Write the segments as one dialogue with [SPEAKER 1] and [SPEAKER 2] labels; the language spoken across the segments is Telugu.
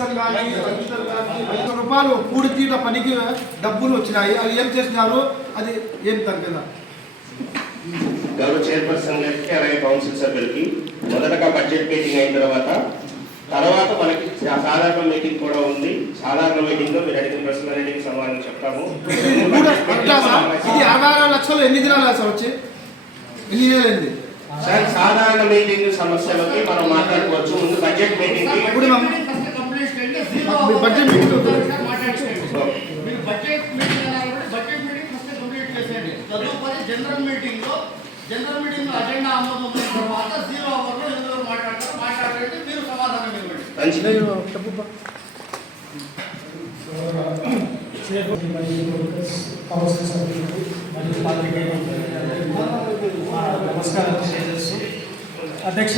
[SPEAKER 1] కానీ లక్ష రూపాయలు పూడితీట పనికి డబ్బులు వచ్చినాయి. అవి ఏం చేసినారు అది ఏం తగ్గదా?
[SPEAKER 2] గౌరవ చైర్పర్సన్ గారికి అలాగే కౌన్సిల్ సభ్యులకి మొదటగా బడ్జెట్ మీటింగ్ అయిన తర్వాత తర్వాత మనకి సాధారణ మీటింగ్ కూడా ఉంది. సాధారణ మీటింగ్లో మీరు అడిగిన ప్రశ్నలన్నిటికీ సమాధానం చెప్తాము.
[SPEAKER 1] కూడా ఇది అరవై లక్షలు ఎన్ని దినాలు సార్ వచ్చి? ఎన్ని
[SPEAKER 2] సార్ సాధారణ మీటింగ్ సమస్యలకి మనం మాట్లాడుకోవచ్చు. ముందు బడ్జెట్ మీటింగ్
[SPEAKER 1] ఇప్పుడు బడ్జెట్ మీటింగ్.
[SPEAKER 3] మీరు budget meeting budget meeting first complete చేసేయండి. తదుపరి జనరల్ మీటింగ్లో జనరల్ మీటింగ్ అజెండా ఆమోదం అయిన తర్వాత జీరో అవర్లో ఎందుకు మాట్లాడతారు. మాట్లాడండి మీరు సమాధానం ఇవ్వండి.
[SPEAKER 4] నమస్కారం అధ్యక్ష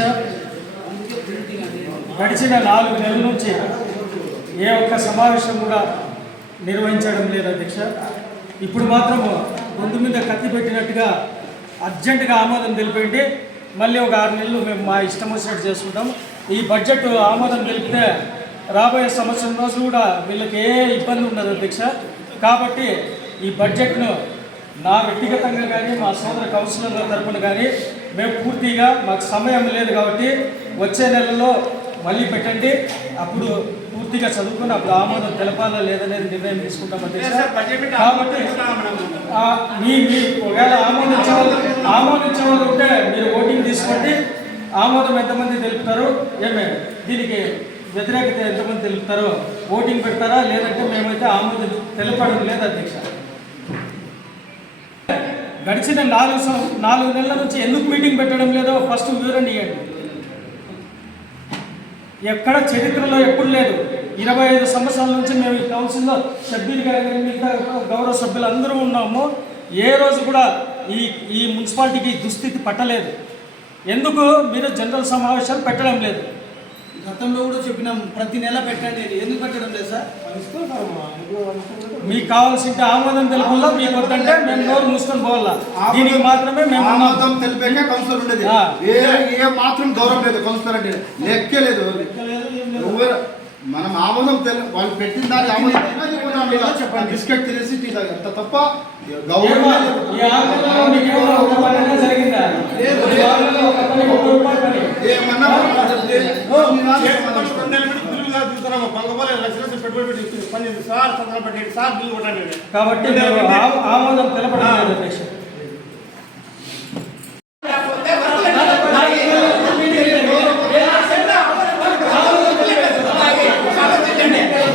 [SPEAKER 4] గడిచిన నాలుగు నెలల నుంచి ఏ ఒక్క సమావేశం కూడా నిర్వహించడం లేదు అధ్యక్ష. ఇప్పుడు మాత్రం ముందు మీద కత్తి పెట్టినట్టుగా అర్జెంటుగా ఆమోదం తెలిపండి మళ్ళీ ఒక ఆరు నెలలు మేము మా ఇష్టం వచ్చినట్టు చేసుకుంటాం. ఈ బడ్జెట్ ఆమోదం తెలిపితే రాబోయే సంవత్సరం రోజులు కూడా వీళ్ళకి ఏ ఇబ్బంది ఉండదు అధ్యక్ష. కాబట్టి ఈ బడ్జెట్ను నా వ్యక్తిగతంగా కానీ మా సోదర కౌన్సిలర్ల తరఫున కానీ మేము పూర్తిగా మాకు సమయం లేదు కాబట్టి వచ్చే నెలలో మళ్ళీ పెట్టండి. అప్పుడు పూర్తిగా చదువుకుని అప్పుడు ఆమోదం తెలపాలా లేదనేది నిర్ణయం తీసుకుంటాం అధ్యక్ష కాబట్టి ఆ, మీ మీ ఒకవేళ ఆమోదించే వాళ్ళు ఆమోదించే వాళ్ళు ఉంటే మీరు ఓటింగ్ తీసుకోండి. ఆమోదం ఎంతమంది తెలుపుతారు ఏమే దీనికి వ్యతిరేకత ఎంతమంది తెలుపుతారో ఓటింగ్ పెడతారా? లేదంటే మేమైతే ఆమోదం తెలపడం లేదు అధ్యక్ష. గడిచిన నాలుగు నాలుగు నెలల నుంచి ఎందుకు మీటింగ్ పెట్టడం లేదో ఫస్ట్ వివరణ ఇవ్వండి. ఎక్కడ చరిత్రలో ఎప్పుడు లేదు. ఇరవై ఐదు సంవత్సరాల నుంచి మేము ఈ కౌన్సిల్లో సభ్యులు కానీ మిగతా గౌరవ సభ్యులు అందరూ ఉన్నాము. ఏ రోజు కూడా ఈ ఈ మున్సిపాలిటీకి దుస్థితి పట్టలేదు. ఎందుకు? మీరు జనరల్ సమావేశాలు పెట్టడం లేదు.
[SPEAKER 5] గతంలో కూడా చెప్పినాం ప్రతి నెల పెట్టండి. ఎందుకు పెట్టడం లేదు సార్?
[SPEAKER 4] మీకు కావాల్సిన ఆమోదం తెలుపుల్లో మీకు వద్దంటే మేము నోరు మూసుకొని పోవాలా? దీనికి మాత్రమే మేము.
[SPEAKER 1] ఆమోదం తెలిపాక కౌన్సిలర్ ఉండేది. ఏ ఏ మాత్రం గౌరవం లేదు కౌన్సిలర్ అంటే. లెక్కే లేదు మనం ఆమోదం తెలి వాళ్ళు పెట్టిన దానికి ఆమోదం చెప్పండి. బిస్కెట్ తినేసి టీ తాగాలి. అంత తప్ప గౌరవం
[SPEAKER 4] ఏమన్నా ఆరు నెలల్లో ఒక పని,
[SPEAKER 1] మనం చెప్తే ఈ నాలుగు సమాధానం.
[SPEAKER 4] కాబట్టి ఆమోదం తెలపడం లేదు అధ్యక్ష.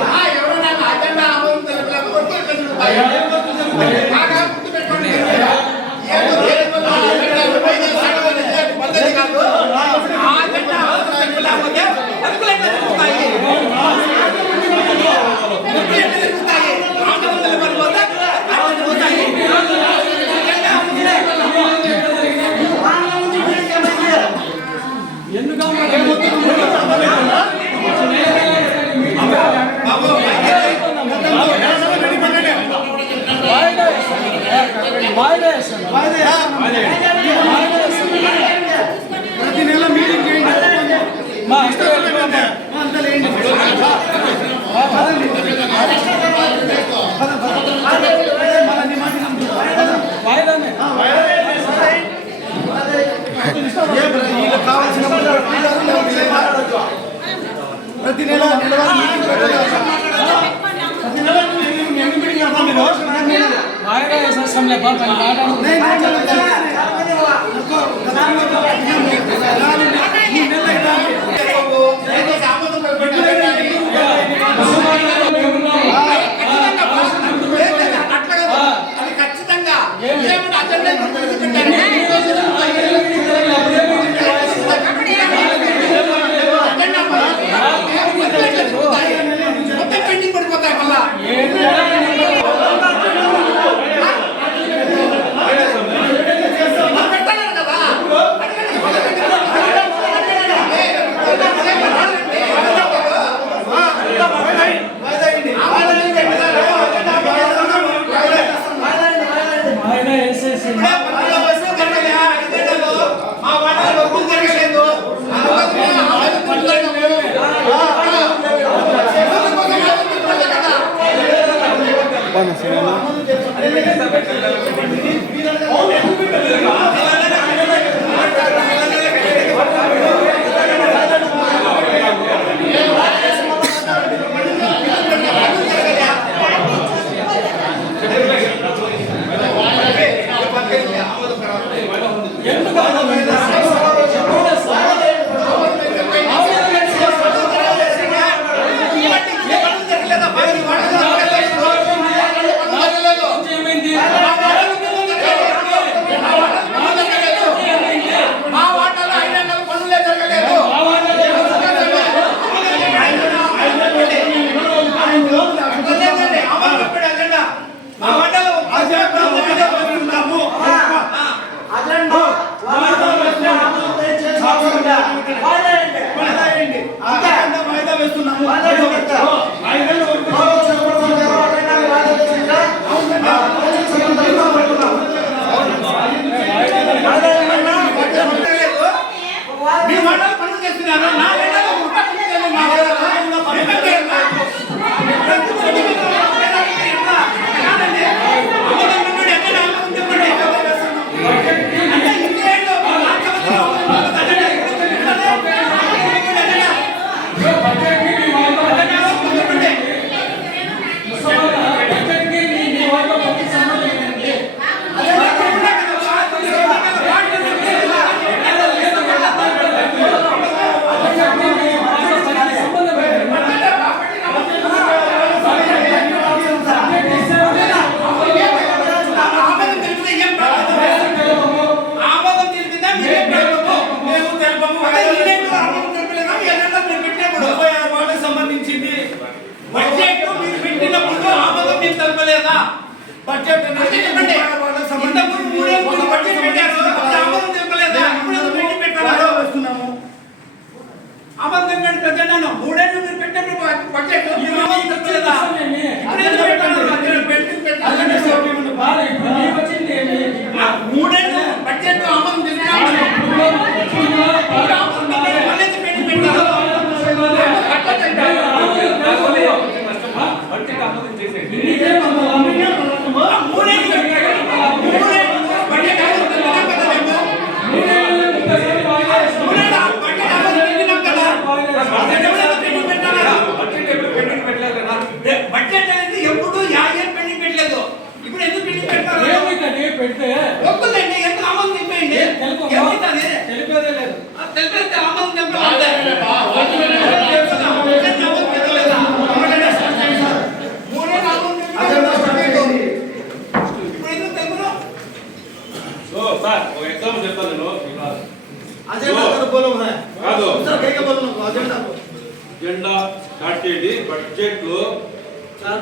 [SPEAKER 3] ఆ, ఎవరైనా అజెండా ఆమోదం తెలిపలేకపోతే బాగా గుర్తుపెట్టుకోండి. ఏదో దేని వల్ల ఆ అజెండా విభజన సాగుతుంది అనే పద్ధతి కాదు. ఆ అజెండా ఆమోదం తెలిపలేకపోతే పలుకులు ఎట్లా తిరుగుతాయి? పలుకులు ఎట్లా తిరుగుతాయి? ఆమోదం తెలిపకపోతే పలుకులు తిరుగుతాయి. అజెండా ఆమోదం
[SPEAKER 4] ఎందుకు ఆమోదం? వాయిదా వేస్తాను. వాయిదా వేస్తాను. వాయిదా వేస్తాను.
[SPEAKER 1] ప్రతి నెల మీటింగ్ చేయండి
[SPEAKER 4] మా ఇష్టం వెళ్ళిపోతాం. వాయిదానే
[SPEAKER 1] వీళ్ళకి కావాల్సిన ప్రతి నెల నెలవారీ మీటింగ్
[SPEAKER 4] వాయిదా వేసేస్తాంలే పెడితే
[SPEAKER 3] ఒప్పులండి ఎందుకు ఆమోదం
[SPEAKER 4] తెలుపు?
[SPEAKER 3] ఏమవుతుంది?
[SPEAKER 4] తెలిపేదే లేదు.
[SPEAKER 3] తెలిపేస్తే ఆమోదం తెలపాలి మూడేళ్ళు ఆమోదం తెలిపారు. ఇప్పుడు ఎందుకు తెలుపురు?
[SPEAKER 6] సో సార్ ఒక ఎగ్జాంపుల్ చెప్తాను నేను. కాదు. జెండా స్టార్ట్ చేయండి. బడ్జెట్లో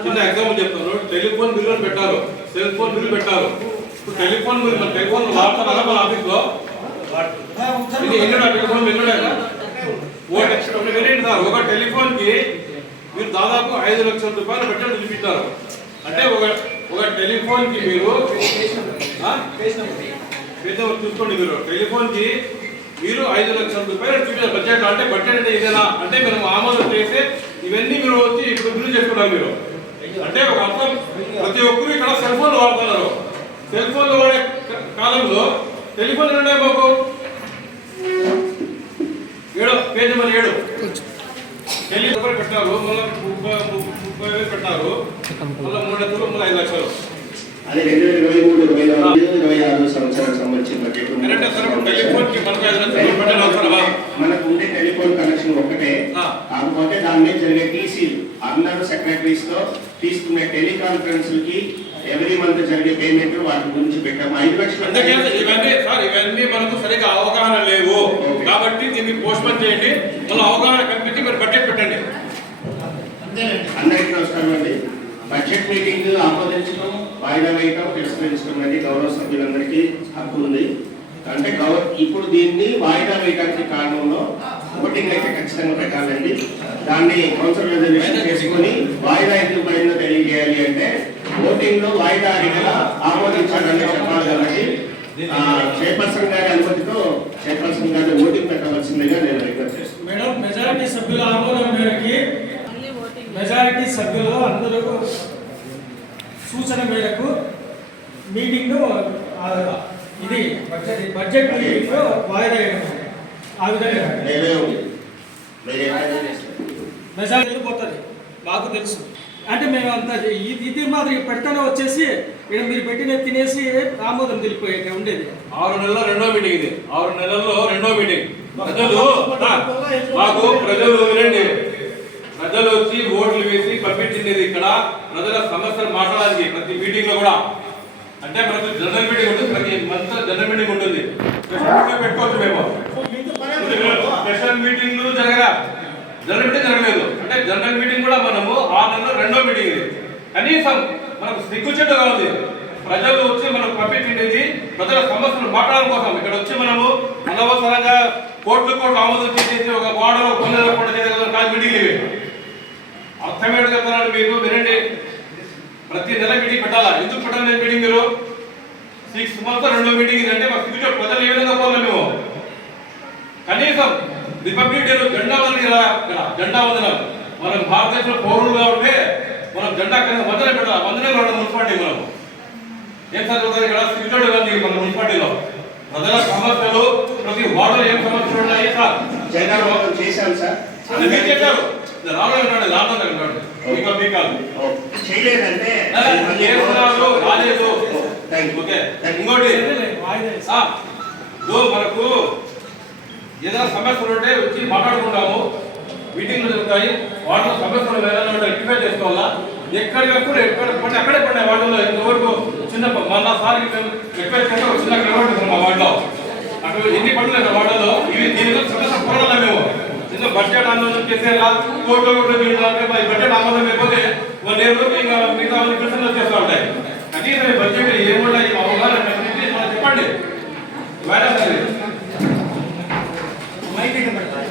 [SPEAKER 6] చిన్న ఎగ్జాంపుల్ చెప్తాను. టెలిఫోన్ బిల్లు పెట్టారు. సెల్ ఫోన్ బిల్లు పెట్టారు. టెలిఫోన్ మీరు టెలిఫోన్ వాడుతున్నారా మన ఆఫీస్లో ఇది టెలిఫోన్ ఎన్నుడా ఒకటి వినండి సార్ ఒక టెలిఫోన్కి మీరు దాదాపు ఐదు లక్షల రూపాయలు బడ్జెట్ చూపించారు. అంటే ఒక ఒక టెలిఫోన్కి మీరు పేద చూసుకోండి మీరు. టెలిఫోన్కి మీరు ఐదు లక్షల రూపాయలు చూపించారు. బడ్జెట్ అంటే బడ్జెట్ అంటే ఇదేనా అంటే మనం ఆమోదం చేస్తే ఇవన్నీ మీరు వచ్చి ఇప్పుడు బిల్లు చేసుకున్నారు మీరు. అంటే ఒక అర్థం ప్రతి ఒక్కరు ఇక్కడ సెల్ ఫోన్ వాడుతున్నారు. సెల్ ఫోన్ వాడే కాలంలో టెలిఫోన్ ఉండే మాకు ఏడు పేజ్ నెంబర్ ఏడు. టెలి రూపాయలు పెట్టారు మళ్ళీ ముప్పై ముప్పై వేలు పెట్టారు మళ్ళీ మూడు లక్షలు మళ్ళీ ఐదు లక్షలు.
[SPEAKER 2] అది రెండు వేల ఇరవై మూడు ఇరవై నాలుగు ఇరవై ఆరు సంవత్సరానికి సంబంధించిన
[SPEAKER 6] టెలిఫోన్ మనకు
[SPEAKER 2] ఉండే టెలిఫోన్ కనెక్షన్ ఒకటే
[SPEAKER 6] ఆ.
[SPEAKER 2] కాకపోతే దాని మీద జరిగే టీసీలు. అందరూ సెక్రటరీస్తో తీసుకునే టెలికాన్ఫరెన్స్కి ఎవ్రీ మంత్ జరిగే పేమెంట్ వాటి గురించి పెట్టాము ఐదు లక్షలు
[SPEAKER 6] ఇవన్నీ సార్ ఇవన్నీ మనకు సరిగా అవగాహన లేవు. కాబట్టి దీన్ని పోస్ట్పోన్ చేయండి. మళ్ళీ అవగాహన కల్పించి మీరు బడ్జెట్ పెట్టండి.
[SPEAKER 2] అందరికీ నమస్కారం అండి. బడ్జెట్ మీటింగ్ ఆమోదించడం వాయిదా వేయటం తిరస్కరించడం అనేది గౌరవ సభ్యులందరికీ హక్కు ఉంది. అంటే ఇప్పుడు దీన్ని వాయిదా వేయడానికి కారణంలో ఓటింగ్ అయితే ఖచ్చితంగా పెట్టాలండి. దాన్ని కౌన్సిల్ రిజర్వేషన్ చేసుకొని వాయిదా ఎందుకు పడిందో తెలియజేయాలి అంటే ఓటింగ్లో వాయిదా అడిగిన ఆమోదించాలని చెప్పాలి కాబట్టి చైర్పర్సన్ గారి అనుమతితో చైర్పర్సన్ గారి ఓటింగ్ పెట్టవలసిందిగా నేను రిక్వెస్ట్ చేస్తున్నాను.
[SPEAKER 4] మేడం మెజారిటీ సభ్యుల ఆమోదం మేరకి మెజారిటీ సభ్యులు అందరూ సూచన మేరకు మీటింగ్ ఇది బడ్జెట్ మీటింగ్ వాయిదా ఆ విధంగా వెళ్ళిపోతుంది. మాకు తెలుసు. అంటే మేము అంత ఇది ఇది మాదిరి పెడతానే వచ్చేసి ఇక్కడ మీరు పెట్టిన తినేసి ఆమోదం తెలిపోయాక ఉండేది.
[SPEAKER 6] ఆరు నెలల రెండో మీటింగ్ ఇది. ఆరు నెలల్లో రెండో మీటింగ్. ప్రజలు మాకు ప్రజలు వినండి. ప్రజలు వచ్చి ఓట్లు వేసి పంపించింది ఇక్కడ. ప్రజల సమస్యలు మాట్లాడడానికి ప్రతి మీటింగ్లో కూడా. అంటే మనకు జనరల్ మీటింగ్ ఉంటుంది ప్రతి మంత్ జనరల్ మీటింగ్ ఉంటుంది. మీటింగ్ పెట్టుకోవచ్చు మేము. స్పెషల్ మీటింగ్లు జరగరా? జనరల్ మీటింగ్ జరగలేదు. అంటే జనరల్ మీటింగ్ కూడా మనము ఆ నెలలో రెండో మీటింగ్ ఇది. కనీసం మనకు సిగ్గుచెట్టుగా ఉంది ప్రజలు వచ్చి మనకు పంపించింది ప్రజల సమస్యలు మాట్లాడడం కోసం ఇక్కడ వచ్చి మనము అనవసరంగా కోట్లు కోట్లు ఆమోదం చేసేసి ఒక గోడలో కొన్ని కూడా చేసే కాదు మీటింగ్ ఇవి. అర్థమేడు చెప్తున్నాను మీకు వినండి. ప్రతి నెల మీటింగ్ పెట్టాలా? ఎందుకు పెట్టాలి నేను మీటింగ్ మీరు? సిక్స్ మంత్స్ రెండో మీటింగ్ అంటే మాకు ఫ్యూచర్ ప్రజలు ఏ విధంగా పోవాలి మేము? కనీసం రిపబ్లిక్ డేలో జెండా ఇక్కడ జెండా వందనం మనం భారతదేశంలో పౌరులుగా ఉంటే మనం జెండా కింద వందనం పెట్టాలి? వందనం రెండు మున్సిపాలిటీ మనం. ఏం చదువుతుంది ఇక్కడ? ఫ్యూచర్ ఉంది మన మున్సిపాలిటీలో. ప్రజల సమస్యలు ప్రతి వార్డులో ఏం సమస్యలు ఉన్నాయి సార్?
[SPEAKER 2] జెండా వందనం చేశాం సార్.
[SPEAKER 6] అది మీరు చెప్పారు. రావడం రావడం ఉన్నాడు మీకు మీకు కాదు
[SPEAKER 2] చేయలేదంటే
[SPEAKER 6] చేస్తున్నారు రాలేదు. ఓకే. ఇంకోటి. మనకు ఏదైనా సమస్యలు ఉంటే వచ్చి మాట్లాడుకుంటాము. మీటింగ్లు జరుగుతాయి. వాటిలో సమస్యలు ఏదైనా రెక్టిఫై చేసుకోవాలా? ఎక్కడికప్పుడు ఎక్కడ పడి అక్కడే పడినాయి వాళ్ళలో ఇంతవరకు చిన్న మన సార్కి రిక్వెస్ట్ చేస్తే చిన్న కనబడుతుంది మా వాటిలో అక్కడ ఎన్ని పడలేదు వాళ్ళలో ఇవి దీనిలో సమస్య పోరాడాలి మేము. చిన్న బడ్జెట్ ఆందోళన చేసేలా కోర్టు కోర్టు తీయాలంటే మరి బడ్జెట్ ఆందోళన లేకపోతే వాళ్ళు ఏ రోజు ఇంకా మిగతా ప్రశ్నలు వచ్చేస్తూ ఉంటాయి. కనీసం ఈ బడ్జెట్ మా అవగాహన చెప్పండి. మేడం గారు.
[SPEAKER 5] మైక్ అయితే పెట్టాలి.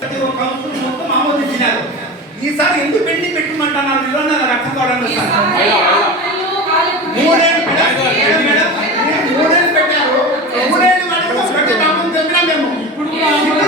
[SPEAKER 5] ప్రతి ఒక్క కౌన్సిల్ మొత్తం ఆమోదించినారు ఈసారి ఎందుకు పెండింగ్ అర్థం కావడం. మూడేళ్ళు మేడం,
[SPEAKER 4] 안녕하세요.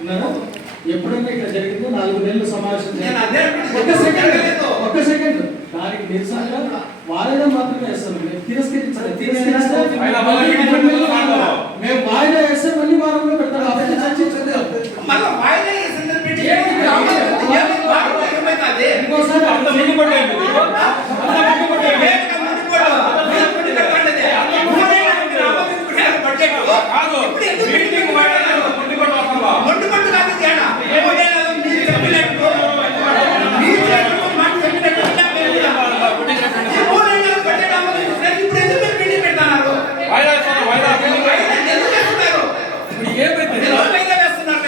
[SPEAKER 4] ఉన్నారా ఎప్పుడైనా ఇట్లా జరిగిందో నాలుగు నెలలు సమావేశం
[SPEAKER 5] అదే.
[SPEAKER 4] ఒక్క సెకండ్. ఒక్క సెకండ్. దానికి నిరసనగా వాయిదా మాత్రమే వేస్తాను మేము తిరస్కరించాలి తిరస్కరిస్తే? మేము వాయిదా వేస్తే మళ్ళీ వారంలో పెడతారు. చర్చించదు
[SPEAKER 5] మళ్ళీ వాయిదా వేసిన పెట్టి ఆమోదించి ఏమి వాయిదా ఏమవుతుంది?
[SPEAKER 4] ఇంకోసారి
[SPEAKER 6] అంత ముందు పట్టేయండి మీకు. అంత ముందు పట్టేయండి. కాదు మీటింగ్ వాడాలి ముందు కూడా వస్తావా వాయిదా వేస్తాను వాయిదా వేస్తాను.
[SPEAKER 4] ఇప్పుడు ఏమైతే
[SPEAKER 1] ప్రతి నెల సమావేశం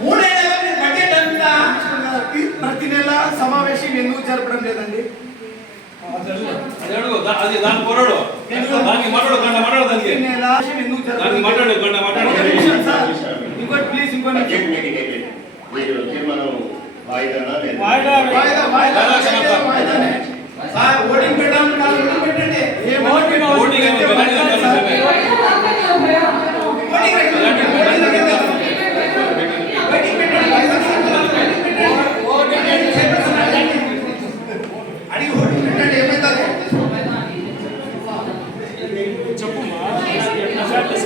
[SPEAKER 1] ఎందుకు జరపడం లేదండి
[SPEAKER 6] అది అడుగు దా- అది దాని పోరాడు దానికి మాట్లాడు గంట మాట్లాడు దానికి
[SPEAKER 1] ప్రతి నెల ఎందుకు
[SPEAKER 6] దానికి
[SPEAKER 1] జరపడం
[SPEAKER 6] మాట్లాడు గంట మాట్లాడు
[SPEAKER 1] ఒక నిమిషం సార్ ఇంకోటి ప్లీజ్ ఇంకోటి
[SPEAKER 2] బడ్జెట్ మీటింగ్ అయిపోయింది మీరు తీర్మానం వాయిదానా లేదా.
[SPEAKER 4] వాయిదా
[SPEAKER 1] వాయిదా వాయిదా వాయిదానే.
[SPEAKER 5] ఓటింగ్ పెట్టాలి ఓటింగ్ పెట్టండి
[SPEAKER 1] ఏ
[SPEAKER 4] ఓటింగ్
[SPEAKER 6] ఓటింగ్ ఏమో పెనాల్టీ కట్టాలి.
[SPEAKER 5] ఓటింగ్ పెట్టండి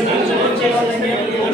[SPEAKER 2] 말씀을 드리는 제가 되면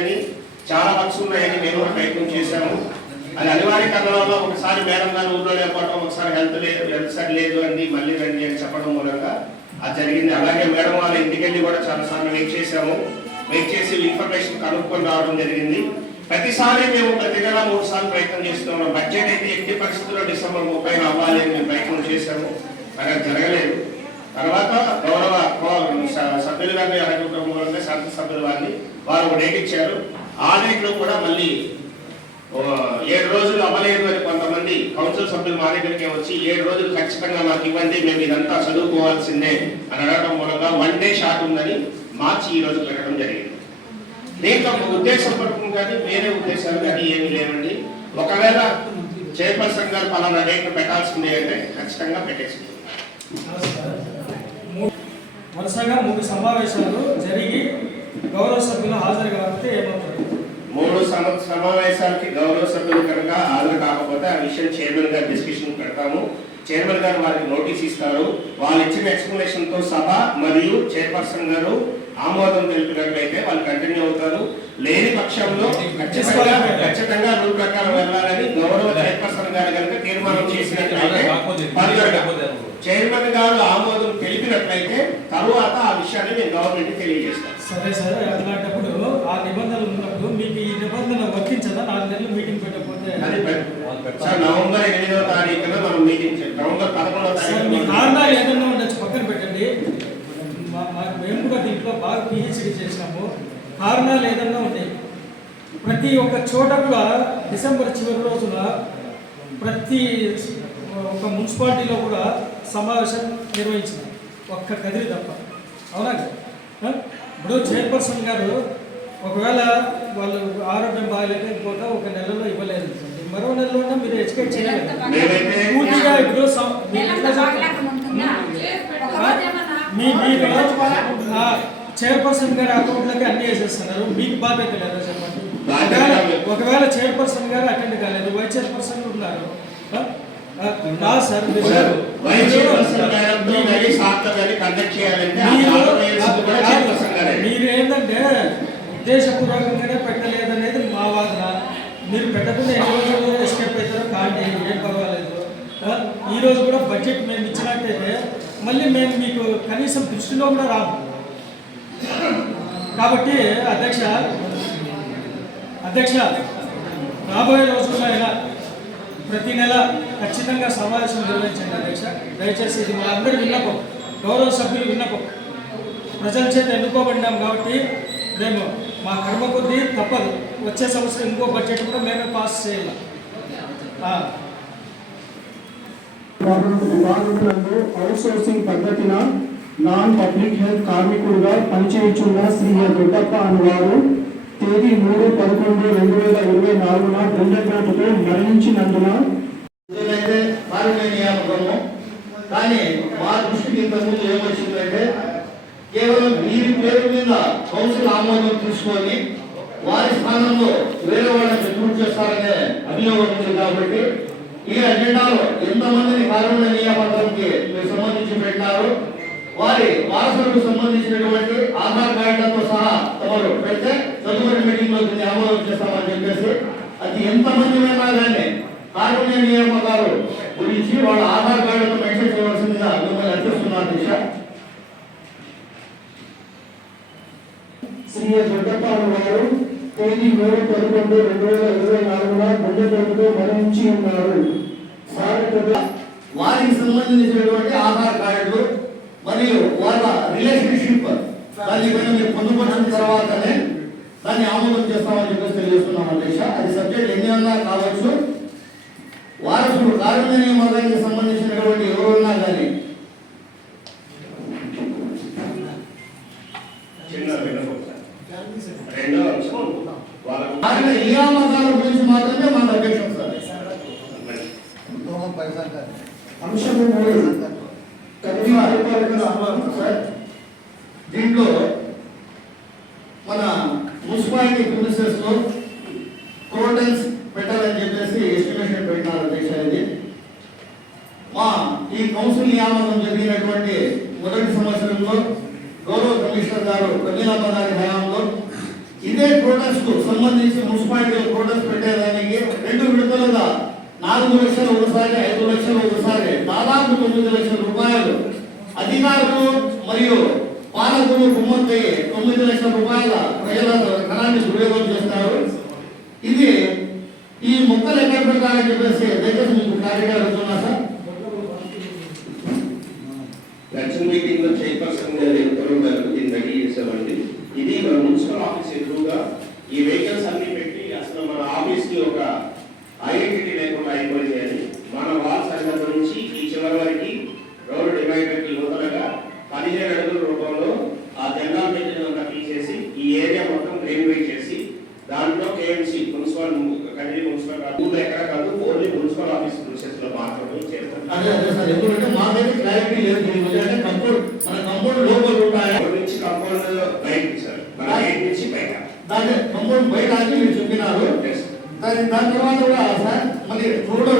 [SPEAKER 2] అని చాలా వర్క్స్ ఉన్నాయని మేము ప్రయత్నం చేశాము. అది అనివార్య కారణాల ఒకసారి మేడం గారు ఊళ్ళో లేకపోవడం ఒకసారి హెల్త్ లేదు హెల్త్ సరి లేదు అండి మళ్ళీ రండి అని చెప్పడం మూలంగా అది జరిగింది. అలాగే మేడం వాళ్ళ ఇంటికెళ్ళి కూడా చాలా సార్లు వెయిట్ చేశాము. వెయిట్ చేసి ఇన్ఫర్మేషన్ కనుక్కొని రావడం జరిగింది. ప్రతిసారి మేము ప్రతి నెల మూడు సార్లు ప్రయత్నం చేస్తున్నాం బడ్జెట్ అయితే ఎట్టి పరిస్థితుల్లో డిసెంబర్ ముప్పై అవ్వాలి అని మేము ప్రయత్నం చేశాము. కానీ అది జరగలేదు. తర్వాత గౌరవ సభ్యులు గారిని అడగడం మూలంగా శాసన సభ్యులు వారిని వారు ఒక డేట్ ఇచ్చారు ఆ డేట్లో కూడా మళ్ళీ ఏడు రోజులు అవ్వలేదు అని కొంతమంది కౌన్సిల్ సభ్యులు మా దగ్గరికి వచ్చి ఏడు రోజులు ఖచ్చితంగా మాకు ఇవ్వండి మేము ఇదంతా చదువుకోవాల్సిందే అని అడగడం మూలంగా వన్ డే షాట్ ఉందని మార్చి ఈ రోజు పెట్టడం జరిగింది. దీంట్లో ఉద్దేశం ఉద్దేశపూర్వకం కానీ వేరే ఉద్దేశాలు కానీ ఏమీ లేవండి. ఒకవేళ చైర్పర్సన్ గారు పలానా రేట్లు పెట్టాల్సిందే అంటే ఖచ్చితంగా పెట్టేసింది
[SPEAKER 4] వరుసగా మూడు సమావేశాలు జరిగి గౌరవ సభ్యులు హాజరు కాకపోతే ఏమవుతుంది?
[SPEAKER 2] మూడు సమ- సమావేశాలకి గౌరవ సభ్యులు కనుక హాజరు కాకపోతే ఆ విషయం చైర్మన్ గారు డిస్కషన్ పెడతాము. చైర్మన్ గారు వారికి నోటీస్ ఇస్తారు. వాళ్ళు ఇచ్చిన ఎక్స్ప్లెనేషన్తో సభ మరియు చైర్పర్సన్ గారు ఆమోదం తెలిపినట్లయితే వాళ్ళు కంటిన్యూ అవుతారు. లేని పక్షంలో ఖచ్చితంగా ఖచ్చితంగా రూల్ ప్రకారం వెళ్ళాలని గౌరవ చైర్పర్సన్ గారు కనుక తీర్మానం చేసినట్లయితే చైర్మన్ గారు ఆమోదం తెలిపినట్లయితే తరువాత ఆ విషయాన్ని మేము గవర్నమెంట్ తెలియజేస్తాం
[SPEAKER 4] సరే సరే అట్లాంటప్పుడు ఆ నిబంధనలు ఉన్నప్పుడు మీకు ఈ నిబంధన వర్తించదా? నాలుగు నెలలు మీటింగ్ పెట్టకపోతే?
[SPEAKER 2] సార్ నవంబర్ ఎనిమిదవ తారీఖున మనం మీటింగ్ నవంబర్ పదకొండవ తారీఖున
[SPEAKER 4] కారణాలు ఏదన్నా ఉండొచ్చు పక్కన పెట్టండి. మేము కూడా దీంట్లో బాగా పిహెచ్డి చేసినాము. కారణాలు ఏదన్నా ఉన్నాయి ప్రతి ఒక్క చోట కూడా డిసెంబర్ చివరి రోజున ప్రతి ఒక మున్సిపాలిటీలో కూడా సమావేశం నిర్వహించింది. ఒక్క కదిరి తప్ప. అవునా? ఇప్పుడు చైర్పర్సన్ గారు ఒకవేళ వాళ్ళు ఆరోగ్యం బాగాలేకపోతే ఒక నెలలో ఇవ్వలేదు. మరో నెలలోనే మీరు ఎక్స్పెక్ట్ చేయాలి పూర్తిగా ఇప్పుడు? మీ మీరు ఆ, చైర్పర్సన్ గారి అకౌంట్లకి అన్ని వేసేస్తున్నారు మీకు బాధ్యత లేదా చెప్పండి. ఒకవేళ చైర్పర్సన్ గారు అటెండ్ కాలేదు వైస్ చైర్పర్సన్ ఉన్నారు. సార్ మీరు
[SPEAKER 2] కండక్ట్ చేయాలంటే కూడా
[SPEAKER 4] ఏంటంటే ఉద్దేశపూర్వకంగానే పెట్టలేదనేది మా వాదన. మీరు పెట్టకుండా ఎన్ని రోజులు ఎస్కేప్ అవుతారో కానీ ఏం పర్వాలేదు. ఈ రోజు కూడా బడ్జెట్ మేము ఇచ్చినట్టయితే మళ్ళీ మేము మీకు కనీసం దృష్టిలో కూడా రాము. కాబట్టి అధ్యక్ష అధ్యక్ష రాబోయే రోజుల్లో అయినా ప్రతి నెల ఖచ్చితంగా సమావేశం నిర్వహించండి అధ్యక్ష. దయచేసి ఇది మా అందరి విన్నపం గౌరవ సభ్యులు విన్నపం. ప్రజల చేత ఎన్నుకోబడినాం కాబట్టి మేము మా కర్మ కొద్దీ తప్పదు. వచ్చే సంవత్సరం ఇంకో బడ్జెట్ కూడా మేమే పాస్ చేయాలి.
[SPEAKER 7] అవుట్సోర్సింగ్ పద్ధతిన నాన్ పబ్లిక్ హెల్త్ కార్మికుడుగా పనిచేయుచున్న శ్రీ దొడ్డప్ప అనువారు తేదీ మూడు పదకొండు రెండు వేల ఇరవై నాలుగున గుండెపోటుతో మరణించినందున
[SPEAKER 8] అయితే కారుణ్య నియామకము కానీ మా దృష్టికి ఇంతకుముందు ఏమొచ్చిందంటే కేవలం వీరి పేరు మీద కౌన్సిల్ ఆమోదం తీసుకొని వారి స్థానంలో వేరే వాళ్ళని రిక్రూట్ చేస్తారనే అభియోగం ఉంది కాబట్టి ఈ అజెండాలో ఎంతమందిని కారుణ్య నియామకానికి మీరు సంబంధించి పెట్టినారు వారి వారసులకు సంబంధించినటువంటి ఆధార్ కార్డులతో సహా తమరు పెడితే తదుపరి మీటింగ్లో దీన్ని ఆమోదం చేస్తామని చెప్పేసి అది ఎంతమంది అయినా కానీ కారుణ్య నియామకాలు గురించి వాళ్ళ ఆధార్ కార్డులతో మెన్షన్ చేయవలసిందిగా మిమ్మల్ని అర్థిస్తున్నారు దిశ.
[SPEAKER 7] శ్రీ దొడ్డప్ప అనువారు తేదీ మూడు పదకొండు రెండు వేల ఇరవై నాలుగున గుండెపోటుతో మరణించి ఉన్నారు.
[SPEAKER 8] వారికి సంబంధించినటువంటి ఆధార్ కార్డులు మరియు వాళ్ళ రిలేషన్షిప్ దాని పైన మీరు పొందుపరిచిన తర్వాతనే దాన్ని ఆమోదం చేస్తామని చెప్పేసి తెలియజేస్తున్నాం అధ్యక్ష. అది సబ్జెక్ట్ ఎన్ని అన్నా కావచ్చు. వారసుడు కారుణ్య నియామకానికి నాలుగు లక్షలు ఒకసారి ఐదు లక్షలు ఒకసారి దాదాపు తొమ్మిది లక్షల రూపాయలు. అధికారులు మరియు పాలకులు గుమ్మంతి తొమ్మిది లక్షల రూపాయల ప్రజల ధనాన్ని దుర్యోగం చేస్తారు.
[SPEAKER 2] ఏఎంసీ మున్సిపల్ కమిటీ మున్సిపల్ మూడు ఎకరాలు ఓన్లీ మున్సిపల్ ఆఫీస్ ప్రిన్సెస్లో మాత్రమే చేస్తారు
[SPEAKER 8] అదే అదే ఎందుకంటే మా దగ్గర క్లారిటీ లేదు అంటే కంపౌండ్ మన కంపౌండ్ లోపల ఉంటాయా?
[SPEAKER 2] నుంచి కంపౌండ్ బయట సార్ మన గేట్ నుంచి బయట.
[SPEAKER 8] దాని కంపౌండ్ బయట అని మీరు చెప్పినారు. దాని దాని తర్వాత కూడా సార్ మళ్ళీ రోడ్